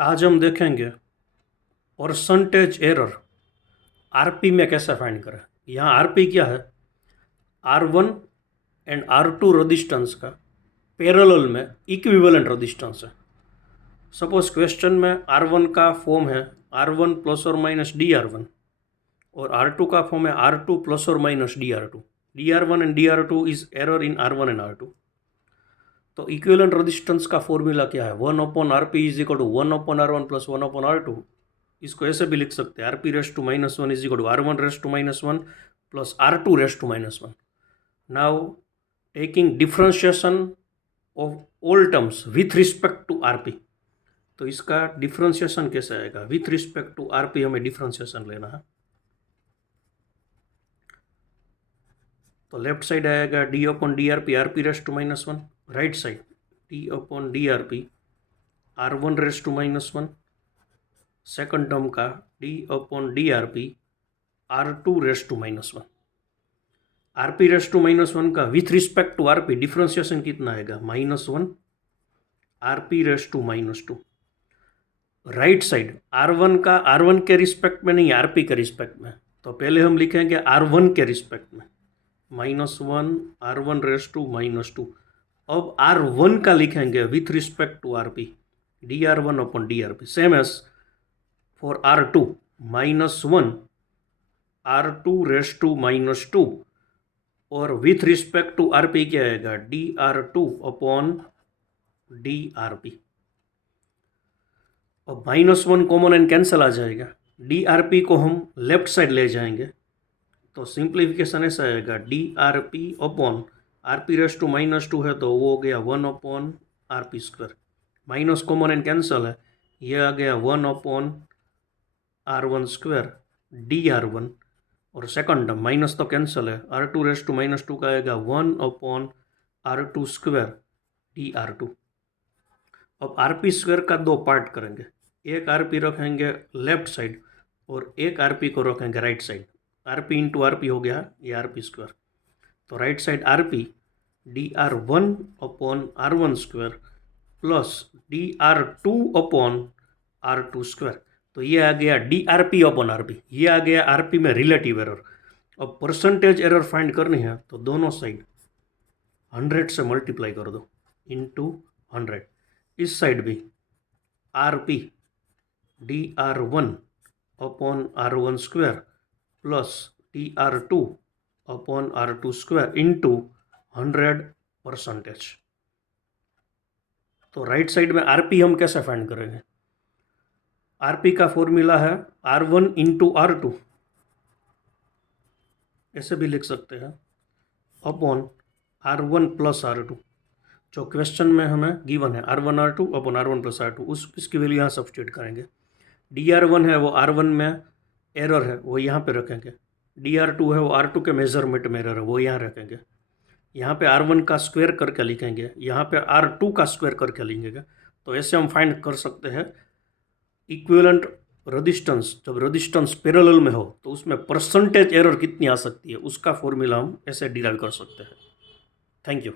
आज हम देखेंगे परसेंटेज एरर आरपी में कैसे फाइंड करें। यहाँ आरपी क्या है, R1 एंड R2 रजिस्टेंस का पैरेलल में इक्विवेलेंट रजिस्टेंस है। सपोज क्वेश्चन में R1 का फॉर्म है R1 प्लस और माइनस DR1 और R2 का फॉर्म है R2 प्लस और minus DR2। DR1 and DR2 is error in R1 and R2। तो इक्विवेलेंट रजिस्टेंस का फॉर्मूला क्या है, 1/RP is equal to 1/R1 plus 1/R2। इसको ऐसे भी लिख सकते हैं, RP raise to -1 is equal to R1 raise to -1 plus R2 raise to -1। Now taking differentiation of all terms with respect to RP, तो इसका डिफ्रेंशिएशन कैसे आएगा, विथ रिस्पेक्ट टू RP हमें डिफ्रेंशिएशन लेना है। तो लेफ्ट साइड आएगा D/DRP RP raise to -1, right side D/DRP R1 raise to -1, second term का D/DRP R2 raise to -1। RP raise to -1 का with respect to RP differentiation कितना आएगा, -1 RP raise to -2। Right side R1 का R1 के respect में नहीं, RP के respect में, तो पहले हम लिखेंगे R1 के रिस्पेक्ट में -1 R1 रेस टू -2। अब R1 का लिखेंगे with respect to RP DR1/DRP, same as for R2 -1 R2 raise to -2 और विथ रिस्पेक्ट टू RP क्या आएगा, DR2/DRP। अब -1 कॉमन एंड कैंसिल आ जाएगा, DRP को हम लेफ्ट साइड ले जाएंगे तो सिंप्लीफिकेशन ऐसा आएगा DRP/RP रेस टू -2 है तो वो हो गया 1/RP²। Minus common and cancel है, ये आ गया 1/R1² DR1 और सेकंड टर्म माइनस तो कैंसिल है, R2 रेस टू -2 का आएगा 1/R2² DR2। अब RP² का दो पार्ट करेंगे, एक RP रखेंगे लेफ्ट साइड और एक RP को रखेंगे right side. RP into RP हो गया ये RP², तो right side RP DR1/R1² plus DR2/R2², तो ये आ गया DRP/RP, ये आ गया RP में रिलेटिव एरर। अब परसेंटेज एरर फाइंड करनी है तो दोनों साइड 100 से मल्टीप्लाई कर दो इंटू 100। इस साइड भी RP DR1/R1² plus DR2/R2² into 100%। तो राइट साइड में RP हम कैसे फाइंड करेंगे, RP का फॉर्मूला है R1 इंटू R2, ऐसे भी लिख सकते हैं, अपॉन R1 प्लस R2। जो क्वेश्चन में हमें गिवन है R1R2 upon R1 plus R2, इसकी वैल्यू यहाँ सब्स्टिट्यूट करेंगे। DR1 है वो R1 में एरर है वो यहाँ पे रखेंगे, DR2 है वो R2 के मेजरमेंट में एरर है वो यहाँ रखेंगे। यहाँ पे R1 का स्क्वायर करके लिखेंगे, यहाँ पे R2 का स्क्वायर करके लिखेंगे। तो ऐसे हम फाइंड कर सकते हैं इक्विवेलेंट रजिस्टेंस, जब रजिस्टेंस पैरेलल में हो तो उसमें परसेंटेज एरर कितनी आ सकती है, उसका फॉर्मूला हम ऐसे डिराइव कर सकते हैं। Thank you.